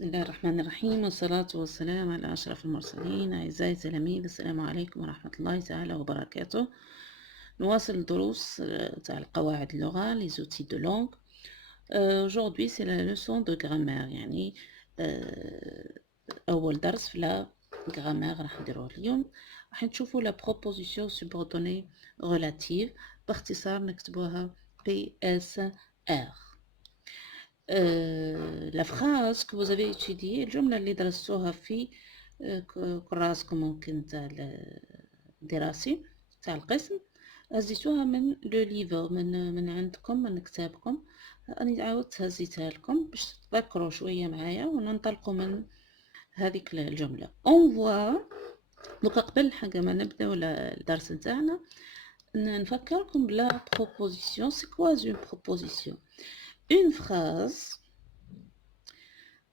بسم الله الرحمن الرحيم والصلاة والسلام على أشرف المرسلين. أعزائي التلاميذ، السلام عليكم ورحمة الله تعالى وبركاته. نواصل الدروس تاع القواعد اللغة les outils de langue. Aujourd'hui c'est la leçon de grammaire، يعني أول درس في la grammaire راح نديروه اليوم. راح نشوفوا la proposition subordonnée relative، باختصار نكتبوها PSR. La phrase que vous avez étudiée، الجملة اللي درستوها في كراسكم ممكن تاع الدراسي تاع القسم، هزيتوها من لو ليفر من عندكم من كتابكم. راني عاودت هزيتها لكم باش تذكروا شوية معايا وننطلقوا من هذيك الجملة. on voit دوكا قبل حاجة ما نبداو الدرس نتاعنا نفكركم بلا proposition. c'est quoi une proposition؟ Une phrase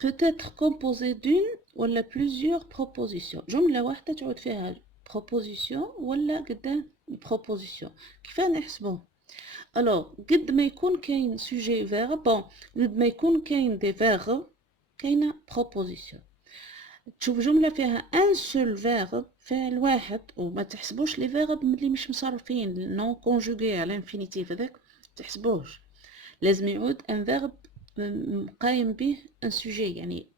peut être composée d'une ou plusieurs propositions. جملة واحدة تعود فيها proposition ولا قدام proposition. كيف نحسبوه؟ alors قد ما يكون كاين sujet verbe، bon قد ما يكون كاين des verbes كاينة proposition. تشوف جملة فيها un seul verbe، فعل واحد، وما تحسبوش لي verbe اللي مش مصرفين non conjugué على infinitif، هذاك تحسبوش، لازم يعود ان فيرب قايم به ان سوجي، يعني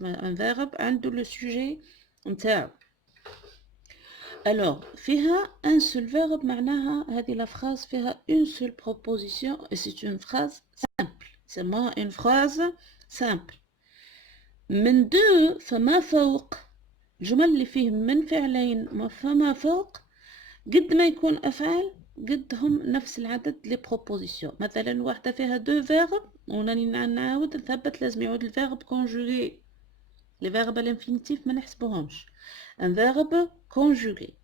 ان فيرب عنده لو سوجي نتاعو. الوغ فيها ان سول فيرب، معناها هذه لا فراز فيها اون سول بروبوزيسيون اي سي اون فراز سامبل، سموها اون فراز سامبل. من دو فما فوق، الجمل اللي فيه من فعلين فما فوق قد ما يكون افعال قدهم نفس العدد لي بروبوزيسيون. مثلا واحدة فيها دو فيرب وناني نعاود نثبت لازم يعود الفيرب كونجوغي، لي فيرب الانفينيتيف ما نحسبوهمش، ان فيرب كونجوغي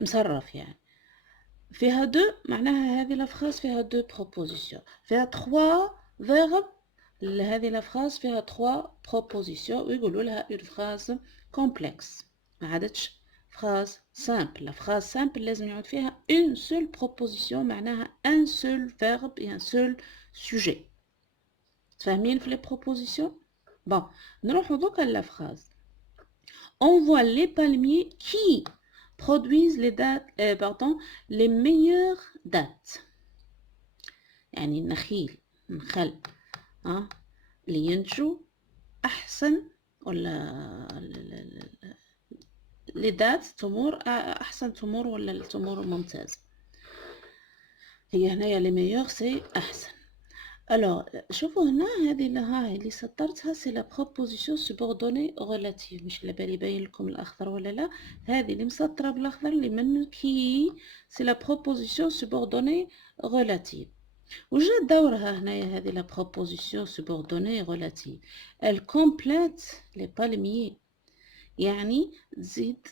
مصرف يعني. فيها دو معناها هذه لافراز فيها دو بروبوزيسيون. فيها تخوا فيرب، هذه لافراز فيها تخوا بروبوزيسيون ويقولوا لها اون فراز كومبلكس، ما عادتش phrase simple. La phrase simple لازم يعود فيها une seule proposition، معناها un seul verbe et un seul sujet. تفهمين في les propositions؟ bon نروحو دوكا لا phrase. on voit les palmiers qui produisent les dates les meilleures dates، يعني النخيل النخل اللي ينتجوا احسن، ولا لي دات تمور احسن تمور، ولا التمور الممتازه، هي هنايا لي ميور سي احسن. الو شوفوا هنا هذه هاي اللي سطرتها سي لا بروبوزيسيون سوبوردوني ريلاتيف، مش على بالي باين لكم الاخضر ولا لا، هذه اللي مسطره بالاخضر اللي من كي سي لا بروبوزيسيون سوبوردوني ريلاتيف. وجا دورها هنايا هذه لا بروبوزيسيون سوبوردوني ريلاتيف؟ ال كومبليت لي بالميي، يعني تزيد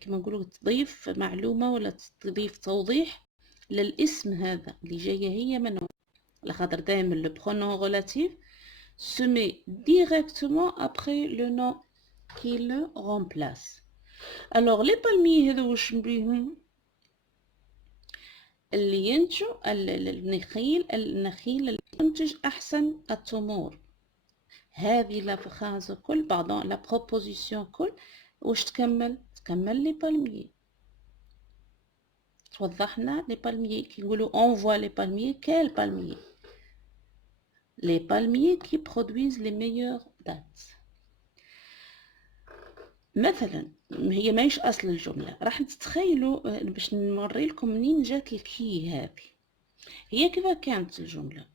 كما نقولوا تضيف معلومة ولا تضيف توضيح للاسم هذا اللي جاية هي منه، على خاطر دائما لو برونون ريلاتيف se met directement après le nom qui le remplace. alors les palmiers هذو واش بيهم؟ اللي ينتجوا النخيل اللي ينتج احسن التمور. هذه لا فراز كل باردون لا بروبوزيسيون كل واش تكمل لي بالميي، توضحنا لي بالميي. كي نقولوا on voit les palmiers، quel palmier؟ les palmiers qui produisent les meilleures dates. مثلا هي ماهيش اصل الجمله، راح تتخيلوا باش نوري لكم منين جات الكي هذه. هي كيف كانت الجمله؟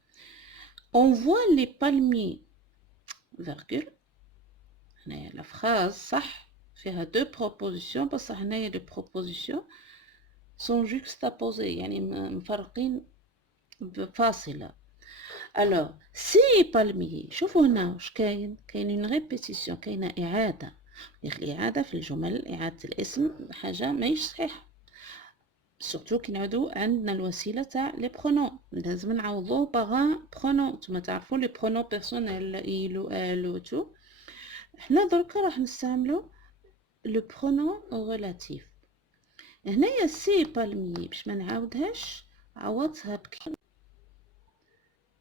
on voit les palmiers فيرغول، هنايا لا فراز صح فيها دو بروبوزيسيون، بصح هنايا لي بروبوزيسيون سون جوكستابوزي، يعني مفرقين بفاصله. الوغ سي بالميي، شوفوا هنا واش كاين اون ريبيتيسيون، كاينه اعاده. الاعاده في الجمل، اعاده الاسم حاجه ماهيش صحيحه، سورتو كي نعودو عندنا الوسيله تاع لي برونون، لازم نعوضوه باغ برونون. نتوما تعرفوا لي برونون بيرسونيل ايلو الو تو، حنا دركا راح نستعملو لو برونون ريلاتيف. هنايا سي بالميي باش ما نعاودهاش عوضتها بكي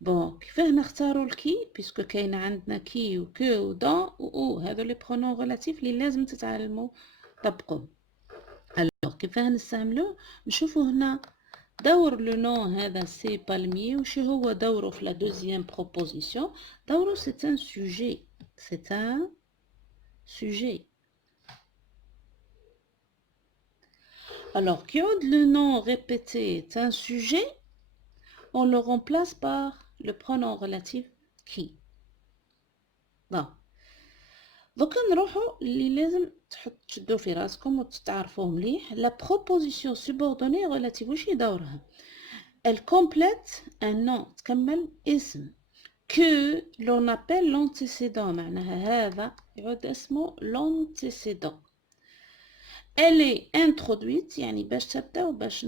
بون كيفاه نختاروا الكي بيسكو كاين عندنا كي وكو ودون و هادو لي برونون غولاتيف اللي لازم تتعلموا طبقوه. الوغ كيفاه نستعملوه؟ نشوفوا هنا دور لو نون هذا سي بالمي وشو هو دوره في لا دوزيام بروبوزيسيون. دوره سي ان سوجي، سي ان سوجي. Alors, qui ont le nom répété est un sujet, on le remplace par le pronom relatif qui. Bon. Donc, نروحوا اللي لازم تشدوا في راسكم وتتعرفوا مليح. La proposition subordonnée relative وش دورها؟ Elle complète un nom، تكمل اسم. Que l'on appelle l'antécédent، معناها هذا يعود اسمه l'antécédent. Elle est introduite، يعني باش تبدا وباش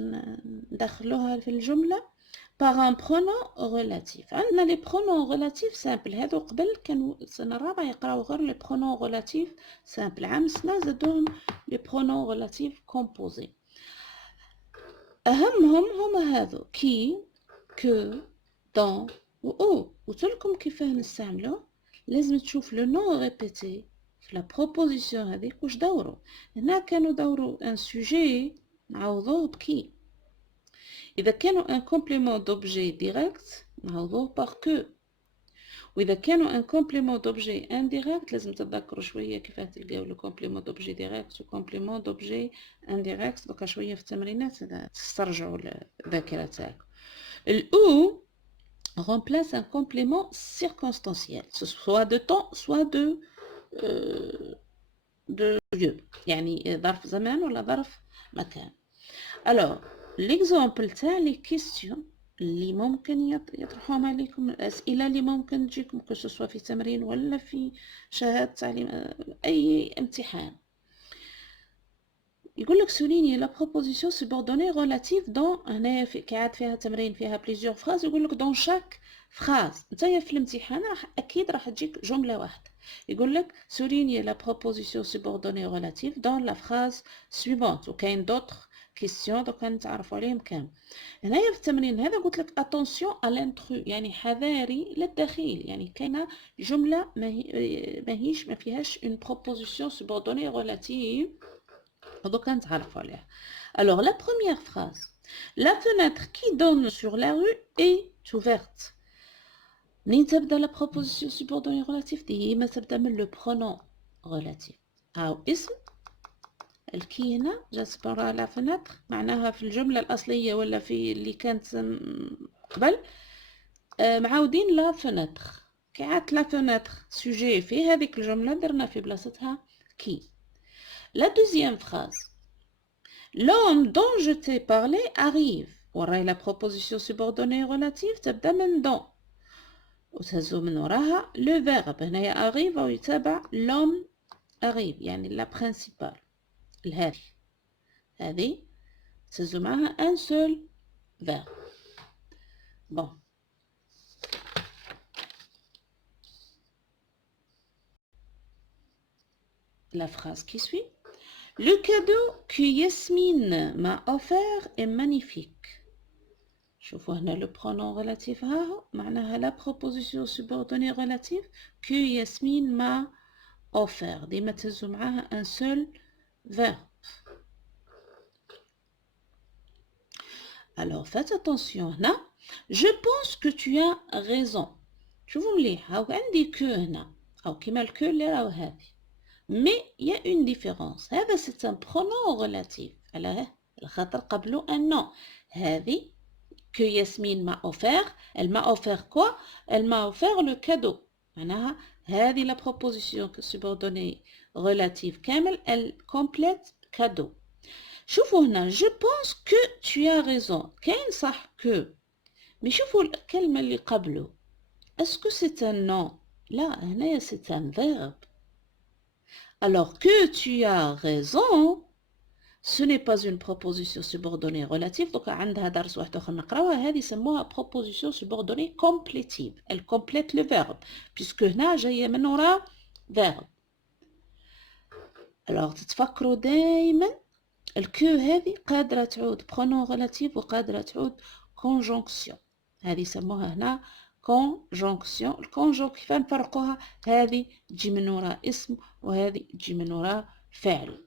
ندخلوها في الجملة par un pronom relatif. عندنا les pronoms relatifs simples، هذو قبل كانوا السنة الرابعة يقراو غير les pronoms relatifs simples، عام سنة زادوهم les pronoms relatifs composés. أهمهم هما هذو كي، كو، دون و او. قلتلكم كيفاه نستعملوه. لازم تشوف لو نون ريبيتي في لا بروبوزيسيون هذيك واش دورو. هنا كانوا دورو ان سوجي نعوضوه بكي. إذا كانوا ان كومبليمون دوبجي ديريكت نعوضوه باغ كو. وإذا كانوا ان كومبليمون دوبجي انديريكت لازم تتذكروا شوية كيفاه تلقاو لو كومبليمون دوبجي ديريكت و كومبليمون دوبجي انديريكت. دوكا شوية في التمرينات تسترجعوا الذاكرة تاعكم. الأو remplace un complément circonstanciel, soit de temps, soit de lieu. يعني ظرف زمان ولا ظرف مكان. Alors, l'exemple تاع les questions اللي ممكن يطرحوهم عليكم، الأسئلة اللي ممكن تجيكم que ce soit في تمرين ولا في شهادة تعليم أي امتحان. يقول لك souligne la proposition subordonnée relative dans، هنايا كعاد فيها تمرين فيها plusieurs phrases. يقول لك dans chaque phrase. نتايا في الامتحان أكيد راح تجيك جملة واحدة. يقول لك souligne la proposition subordonnée relative dans la phrase suivante. وكاين d'autres questions دوكا نتعرفوا عليهم كامل. هنايا في التمرين هذا قلت لك attention à l'intrus، يعني حذاري للدخيل. يعني كاينة جملة ما فيهاش une proposition subordonnée relative. Donc, alors, la première phrase. La fenêtre qui donne sur la rue est ouverte. منين تبدأ la proposition subordonnée relative؟ ديما تبدأ من le pronom relatif. أو اسم الكي هنا جات برا لا فنتر، معناها في الجملة الأصلية ولا في اللي كانت قبل معاودين لا فنتر. كي عادت لا فنتر سوجي في هذيك الجملة درنا في بلاصتها كي. La deuxième phrase. L'homme dont je t'ai parlé arrive. وراي la proposition subordonnée relative تبدأ من dont وتهزو من وراها le verbe. هنايا arrive أو يتابع l'homme arrive، يعني la principale الهادي. هذه تهزو معها un seul verbe. Bon. La phrase qui suit. Le cadeau que Yasmine m'a offert est magnifique. شوفوا هنا لو برونون ريلاتيف هاهو معناها لا بروبوزيسيون سوبوردوني ريلاتيف كو ياسمين ما اوفير. ديما تهزو معاها ان سول فيرب. الوغ فات اتونسيون هنا جو بونس كو تو as raison. شوفوا مليح هاو عندي كو هنا او كيما الكو اللي راهو هادي، مي يا اون ديفيرونس. هذا سي ان برونون ريلاتيف علاه الخاطر قبلو ان نون. هذه que Yasmine m'a offert. Elle m'a offert quoi? Elle m'a offert le cadeau. معناها هذه la proposition subordonnée relative كامل elle complète cadeau. شوفوا هنا je pense que tu as raison. كاين صح que، mais شوفوا الكلمة اللي قبله est-ce que c'est un nom؟ لا، هنايا c'est un verbe. alors que tu as raison ce n'est pas une proposition subordonnée relative. donc عندها درس واحد اخر نقراوها، هذه يسموها proposition subordonnée complétive. elle complète le verbe puisque هنا جايه من وراء verbe. alors تتفكروا دائما الكو هذه قادره تعود pronom relative وقادره تعود conjonction. هذه يسموها هنا conjonction. الكونجون كيف نفرقوها؟ هذه تجي من وراء اسم وهذه تجي من وراء فعل.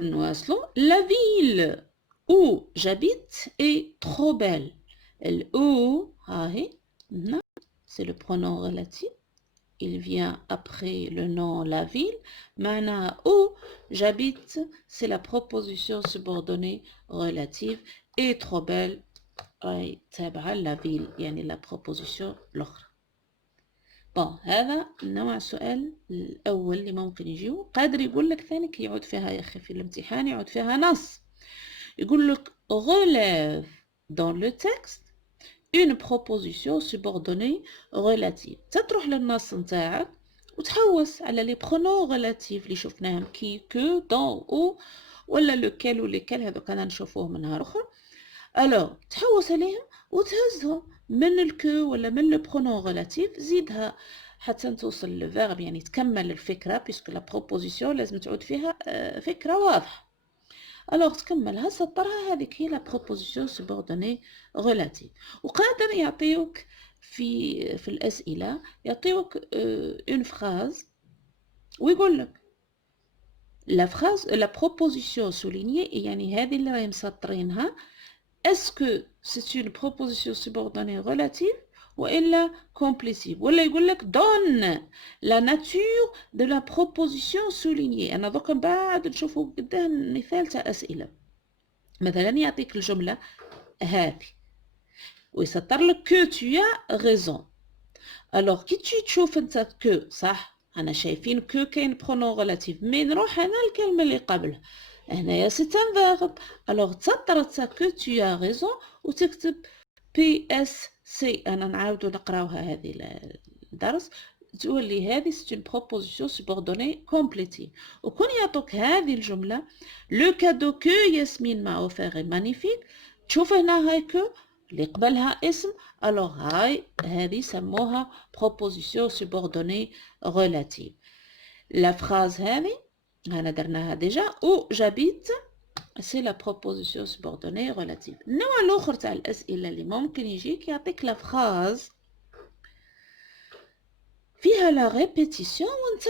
نواصلوا. La ville où j'habite est trop belle. où c'est le pronom relatif. Il vient après le nom la ville. Maintenant, où j'habite, c'est la proposition subordonnée relative est trop belle. تابعة la ville يعني la proposition الأخرى. بون هذا نوع السؤال الأول اللي ممكن يجيو. قادر يقول لك ثاني كي يعود فيها يا أخي في الامتحان يعود فيها نص. يقول لك relève dans le texte une proposition subordonnée relative. تروح للنص نتاعك وتحوس على لي برونون relatifs اللي شفناهم كي كو دون او ولا لوكال وليكال هذوك انا نشوفوهم من نهار اخر. الو تحوس عليهم وتهزهم من الكو ولا من لو برونون relatif زيدها حتى توصل للفيرب يعني تكمل الفكره بيسكو لا بروبوزيسيون لازم تعود فيها فكره واضحه. الوغ تكملها سطرها هذيك هي لا بروبوزيسيون سوبوردوني ريلاتيف. وقادر يعطيوك في الاسئله يعطيوك اون فراز ويقول لك لا فراز لا بروبوزيسيون سولينيي يعني هذه اللي راهي مسطرينها اسكو سي اون بروبوزيسيون سوبوردوني ريلاتيف والا كومبليسيف ولا يقول لك دون لا ناتور دو لا بروبوزيسيون سولينيي. انا دوك من بعد نشوفوا قدام مثال تاع اسئله. مثلا يعطيك الجمله هذه ويسطر لك كو tu as raison. الوغ كي تشوف انت كو صح انا شايفين كو كاين برونون ريلاتيف مي نروح انا الكلمه اللي قبلها هنايا سي ان فيرب. الوغ تسطر كو tu as raison وتكتب بي اس سي. انا نعاودو نقراوها هذه الدرس تولي هذه سي اون بروبوزيسيون سوبوردوني كومبليتي. وكون يعطوك هذه الجمله لو كادو كو ياسمين ما اوفير مانيفيك تشوف هنا هاي كو اللي قبلها اسم. الوغ هاي هذه سموها بروبوزيسيون سوبوردوني ريلاتيف. لا فراز هذه هنا درناها ديجا او جابيت سي لا بروبوزيسيون سوبوردوني ريلاتيف. النوع الاخر تاع الاسئله اللي ممكن يجيك يعطيك لا فراز فيها لا ريبيتيسيون وانت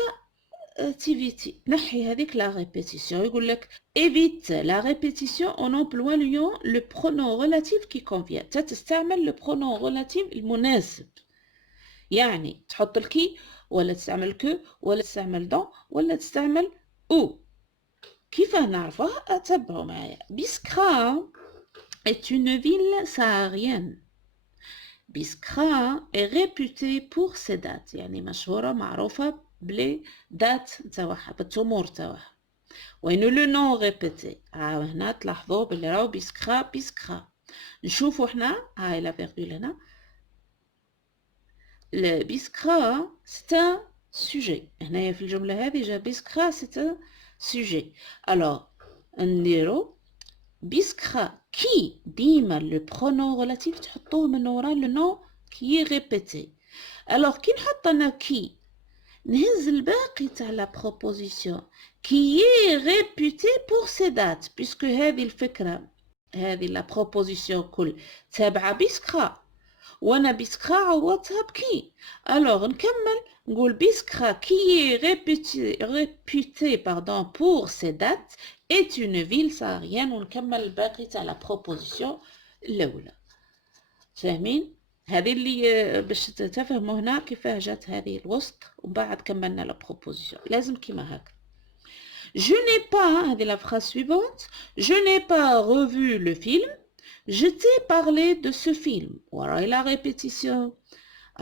تيفيتي نحي هذيك لا ريبيتيسيون. يقول لك évite la répétition en employant le pronom relatif qui convient. تستعمل le pronom relatif المناسب يعني تحط الكي ولا تستعمل كو ولا تستعمل دون ولا تستعمل او. كيف نعرفها؟ اتبعوا معايا. بيسكرا est une ville saharienne. بيسكرا est réputée pour ses dates يعني مشهورة معروفة بلي دات تاعها بالتمور تاعها. وين لو نون ريبيتي هنا تلاحظوا بلي راهو بيسكرا بيسكرا. نشوفوا حنا هاي لا فيرغول هنا le بيسكرا c'est un sujet. هنايا في الجملة هذه جا بيسكرا c'est un sujet. alors نديرو بيسكرا كي ديما لو برونون ريلاتيف تحطوه من ورا لو نون كي ريبيتي. alors كي نحط انا كي نهز الباقي تاع لا بروبوزيسيون كي ريبوتي بور سي دات بيسكو هذه الفكره هذه لا بروبوزيسيون كل تابعه بيسكرا وانا بيسكرا عوضتها بكي. الوغ نكمل نقول بيسكرا كي ريبوتي باردون بور سي دات est une ville saharienne ونكمل الباقي تاع لا بروبوزيسيون الاولى. فاهمين؟ هذه اللي باش تفهموا هنا كيفاه جات هذه الوسط وبعد كملنا لا بروبوزيسيون لازم كيما هكا. je n'ai pas هذه لا phrase suivante je n'ai pas revu le film je t'ai parlé de ce film. وراي لا ريبيتيسيون.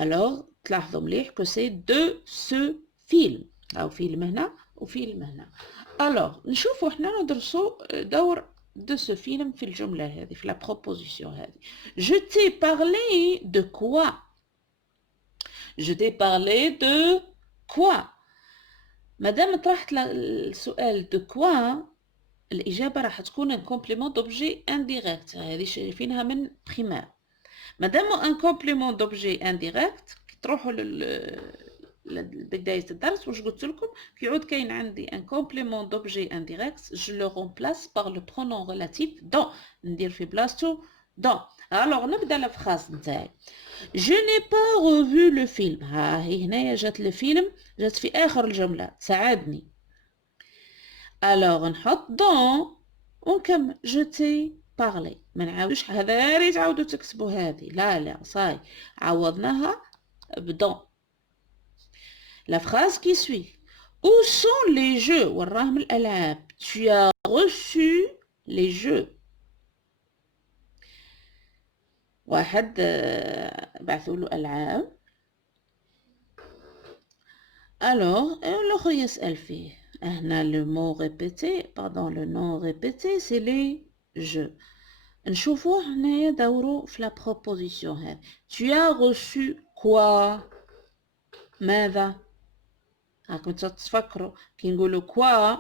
alors تلاحظوا مليح que c'est de ce film او فيلم هنا وفيلم هنا. alors نشوفوا احنا ندرسوا دور de ce film في الجملة هذه في la proposition هذه. je t'ai parlé de quoi je t'ai parlé de quoi. مادام طرحت السؤال de quoi الإجابة راح تكون un complément d'objet indirect. هذه شايفينها من primaire. مادام un complément d'objet indirect تروحوا بداية الدرس واش قلت لكم كيعود كاين عندي ان كومبليمون دوبجي انديريكت جو لو رومبلاس بار لو برونون ريلاتيف دون ندير في بلاصتو دون. الوغ نبدا الفراس نتاعي. Je n'ai pas revu le film. ها هي هنايا جات الفيلم، جات في آخر الجملة تساعدني. الوغ نحط دون ونكمل. Je t'ai parlé. ما نعاودوش هذا راه تعاودو تكتبوا هذه، لا صاي عوضناها بدون. La phrase qui suit. Où sont les jeux؟ وراهم الألعاب. Tu as reçu les jeux. واحد بعثوا له ألعاب. Alors الآخر يسأل فيه. هنا le mot répété pardon le nom répété c'est les jeux. نشوفوه هنايا دورو في la proposition هذه. Tu as reçu quoi؟ ماذا؟ هاكم تتفكروا كي نقولوا quoi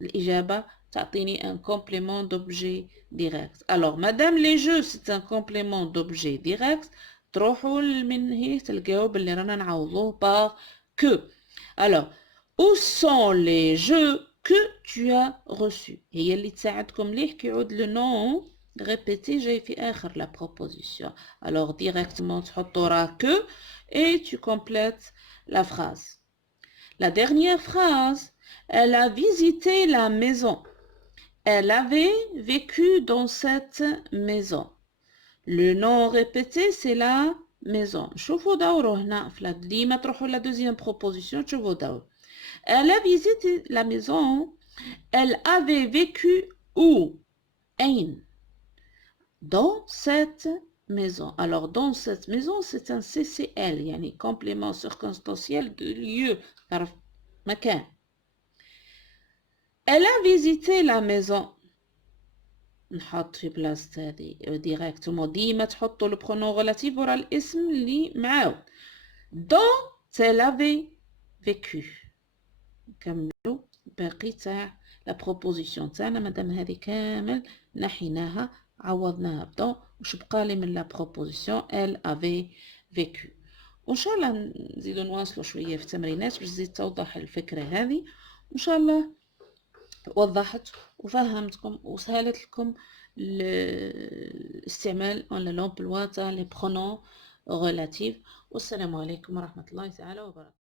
الإجابة تعطيني un complément d'objet direct. Alors madame les jeux c'est un complément d'objet direct. تروحوا من هي تلقاو باللي رانا نعوضوه par que. Alors où sont les jeux que tu as reçus؟ هي اللي تساعدكم ليه كي يعود le nom répété جاي في آخر la proposition. Alors directement تحطوا راه que et tu complètes la phrase. La dernière phrase, elle a visité la maison. Elle avait vécu dans cette maison. Le nom répété, c'est la maison. شوفوا دوروا هنا ديما تروحوا la deuxième proposition تشوفوا دوروا. Elle a visité la maison. Elle avait vécu où؟ أين؟ Dans cette maison. Alors dans cette maison c'est un CCL يعني complément circonstanciel de lieu. مكان. Elle a visité la maison. نحط في بلاصة هذه ديريكتومون. ديما تحطوا لو برونون ريلاتيف ورا الاسم اللي معاود. dont elle avait vécu. نكملوا باقي تاع لا بروبوزيسيون تاعنا. مادام هذه كامل نحيناها عوضناها بدون. واش بقالي من لا بروبوزيسيون elle avait vécu. وان شاء الله نزيدو نواصلوا شويه في التمرينات باش تزيد توضح الفكره هذه. وان شاء الله وضحت وفهمتكم وسهلت لكم الاستعمال ولا لومبلوا تاع لي برونون ريلاتيف. والسلام عليكم ورحمه الله تعالى وبركاته.